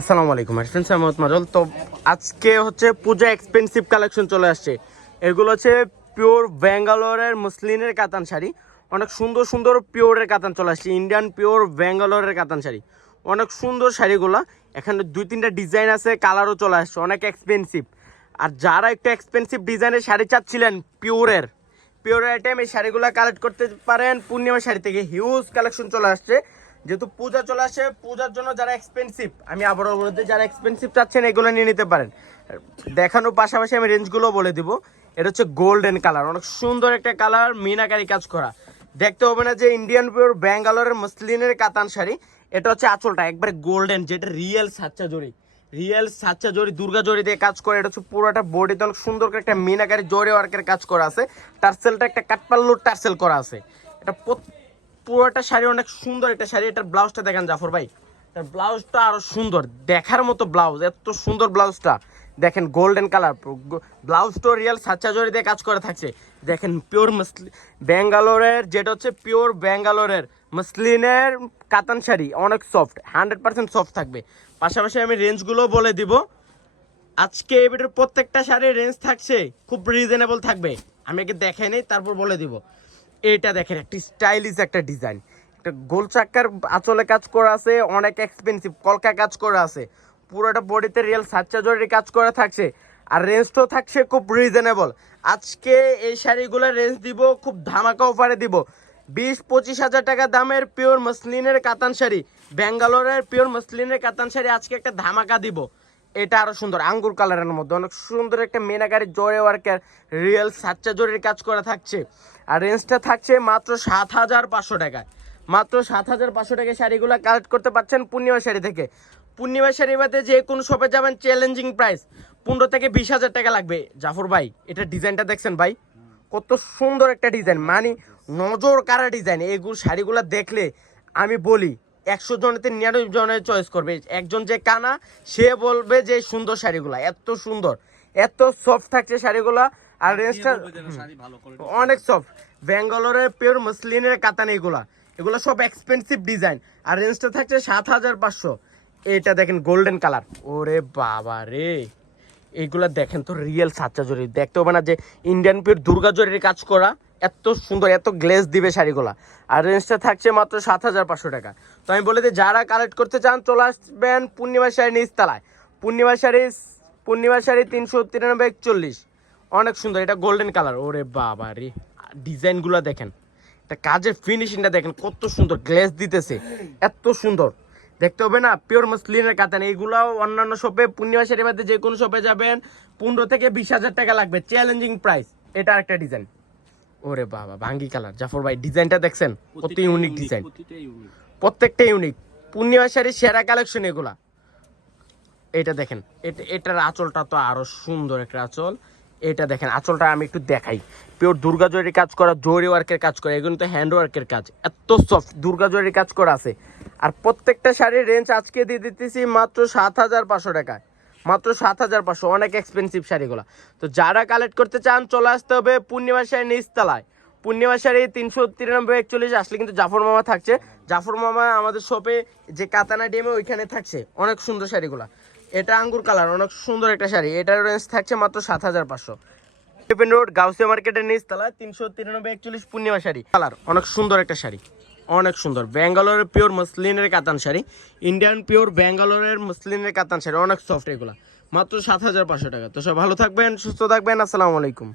আসসালামু আলাইকুম ফ্রেন্ডস, আমি মোহাম্মদ মাজল। তো আজকে হচ্ছে পূজা এক্সপেন্সিভ কালেকশন চলে আসছে। এগুলো হচ্ছে পিওর ব্যাঙ্গালোরের মুসলিনের কাতান শাড়ি। অনেক সুন্দর সুন্দর পিওরের কাতান চলে আসছে, ইন্ডিয়ান পিওর ব্যাঙ্গালোরের কাতান শাড়ি। অনেক সুন্দর শাড়িগুলো, এখানে 2-3টা ডিজাইন আছে, কালারও চলে আসছে, অনেক এক্সপেন্সিভ। আর যারা একটু এক্সপেন্সিভ ডিজাইনের শাড়ি চাচ্ছিলেন পিওরের আইটেম, এই শাড়িগুলো কালেক্ট করতে পারেন পূর্ণিমা শাড়ি থেকে। হিউজ কালেকশন চলে আসছে, যেহেতু পূজা চলে আসে, পূজার জন্য যারা এক্সপেন্সিভ, আমি আবারও বলতে, যারা এক্সপেন্সিভ চাচ্ছেন এগুলো নিয়ে নিতে পারেন। দেখানোর পাশাপাশি আমি রেঞ্জগুলো বলে দিব। এটা হচ্ছে গোল্ডেন কালার, অনেক সুন্দর একটা কালার, মিনাকারি কাজ করা। দেখতে হবে না যে ইন্ডিয়ান পিওর ব্যাঙ্গালোরের মসলিনের কাতান শাড়ি। এটা হচ্ছে আঁচলটা একবারে গোল্ডেন, যেটা রিয়েল সাচ্চা জরি দুর্গা জরি দিয়ে কাজ করে। এটা হচ্ছে পুরোটা বডিতে অনেক সুন্দর করে একটা মিনাকারি জরি ওয়ার্কের কাজ করা আছে। টার্সেলটা একটা কাঠপাল্লুর টার্সেল করা আছে। এটা পুরোটা শাড়ি অনেক সুন্দর একটা শাড়ি। এটার ব্লাউজটা দেখেন জাফর ভাই, তার ব্লাউজটা আরো সুন্দর, দেখার মতো ব্লাউজ, এত সুন্দর ব্লাউজটা দেখেন, গোল্ডেন কালার। ব্লাউজটা রিয়েল সাচ্চা জরি দিয়ে কাজ করে থাকছে। দেখেন পিওর ব্যাঙ্গালোরের, যেটা হচ্ছে পিওর ব্যাঙ্গালোরের মসলিনের কাতান শাড়ি, অনেক সফট, 100% সফট থাকবে। পাশাপাশি আমি রেঞ্জগুলো বলে দিব। আজকে এই ভিডিওর প্রত্যেকটা শাড়ির রেঞ্জ থাকছে খুব রিজনেবল থাকবে। আমি আগে দেখাই নেই, তারপর বলে দিব। এটা দেখেন, একটা স্টাইলিশ একটা ডিজাইন, একটা গোল চাক্কার আঁচলে কাজ করা আছে, অনেক এক্সপেন্সিভ কলকা কাজ করা আছে। পুরোটা বডিতে রিয়েল সাচ্চা জরির কাজ করা থাকছে, আর রেঞ্জটাও থাকছে খুব রিজনেবল। আজকে এই শাড়িগুলোর রেঞ্জ দিব খুব ধামাকা অফারে দিব। 20-25 হাজার টাকা দামের পিওর মসলিনের কাতান শাড়ি, ব্যাঙ্গালোরের পিওর মসলিনের কাতান শাড়ি আজকে একটা ধামাকা দিব। এটা আরো সুন্দর, আঙ্গুর কালারের মধ্যে অনেক সুন্দর একটা মিনাকারি জরি ওয়ার্কের রিয়েল সাচ্চা জরির কাজ করা থাকছে। আর রেঞ্জটা থাকছে মাত্র 7,500 টাকায়। মাত্র 7,500 টাকায় শাড়িগুলো কালেক্ট করতে পারছেন পূর্ণিমা শাড়ি থেকে। পূর্ণিমা শাড়ি বাদে যে কোনো শপে যাবেন চ্যালেঞ্জিং প্রাইস 15 থেকে 20 হাজার টাকা লাগবে। জাফর ভাই, এটা ডিজাইনটা দেখছেন ভাই, কত সুন্দর একটা ডিজাইন, মানে নজর কাড়া ডিজাইন। এইগুলো শাড়িগুলো দেখলে আমি বলি 100 জনেতে 99 জনের চয়েস করবে। একজন যে কানা, সে বলবে যে সুন্দর শাড়িগুলা এত সুন্দর, এত সফট থাকছে শাড়িগুলা। আর রেঞ্জটা অনেক সফট, ব্যাঙ্গালোরের পিওর মসলিনের কাতান। এগুলো সব এক্সপেন্সিভ ডিজাইন। আর রেঞ্জটা থাকছে 7,500। এটা দেখেন গোল্ডেন কালার, ওরে বাবা রে, এইগুলা দেখেন তো রিয়েল সাচ্চা জরি। দেখতে হবে না যে ইন্ডিয়ান পিওর দুর্গা জরির কাজ করা, এত সুন্দর, এত গ্লেজ দিবে শাড়িগুলা। আর রেঞ্জটা থাকছে মাত্র 7,500 টাকা। তো আমি বলে দিই, যারা কালেক্ট করতে চান চলে আসবেন পূর্ণিমা শাড়ি নিচতলায়। পূর্ণিমা শাড়ি 393-41, অনেক সুন্দর। এটা গোল্ডেন কালার, ওরে বাবা রে, ডিজাইনগুলো দেখেন, এটা কাজের ফিনিশিংটা দেখেন কত সুন্দর, গ্লেজ দিতেছে, এত সুন্দর। দেখতে হবে না পিওর মসলিনের কাতান। এইগুলাও অন্যান্য শপে, পূর্ণিমা শাড়ির মধ্যে যে কোনো শপে যাবেন 15 থেকে 20 হাজার টাকা লাগবে, চ্যালেঞ্জিং প্রাইস। এটা একটা ডিজাইন, ওরে বাবা ভাঙ্গি কালার। জাফর ভাই, ডিজাইনটা দেখছেন, কত ইউনিক ডিজাইন, প্রত্যেকটা ইউনিক। পূর্ণিমা শাড়ির সেরা কালেকশন এগুলা। এটা দেখেন, এটার আঁচলটা তো আরো সুন্দর একটা আঁচল। এটা দেখেন, আঁচলটা আমি একটু দেখাই, পিওর দুর্গা জরির কাজ করা, জরি ওয়ার্কের কাজ করা, এগুলো তো হ্যান্ড ওয়ার্কের কাজ, এত সফট দুর্গা জরির কাজ করা আছে। আর প্রত্যেকটা শাড়ির রেঞ্জ আজকে দিয়ে দিতেছি মাত্র 7,500 টাকায়, মাত্র 7,500। অনেক এক্সপেন্সিভ শাড়িগুলো। তো যারা কালেক্ট করতে চান চলে আসতে হবে পূর্ণিমা শাড়ি নিচতলায়। পূর্ণিমা শাড়ি 393-41 আসলে কিন্তু জাফর মামা থাকছে। জাফর মামা আমাদের শপে যে কাতানা ডিমে ওইখানে থাকছে, অনেক সুন্দর শাড়িগুলো। এটা আঙ্গুর কালার, অনেক সুন্দর একটা শাড়ি। এটার রেঞ্জ থাকছে মাত্র 7,500। রোড গাউসিয়া মার্কেটের নিচতলায় 393-41 পূর্ণিমা শাড়ি কালার, অনেক সুন্দর একটা শাড়ি, অনেক সুন্দর। ব্যাঙ্গালোরের পিওর মসলিনের কাতান শাড়ি, ইন্ডিয়ান পিওর ব্যাঙ্গালোরের মসলিনের কাতান শাড়ি, অনেক সফট। এগুলা মাত্র 7,500 টাকা। তো সব ভালো থাকবেন, সুস্থ থাকবেন, আসসালামু আলাইকুম।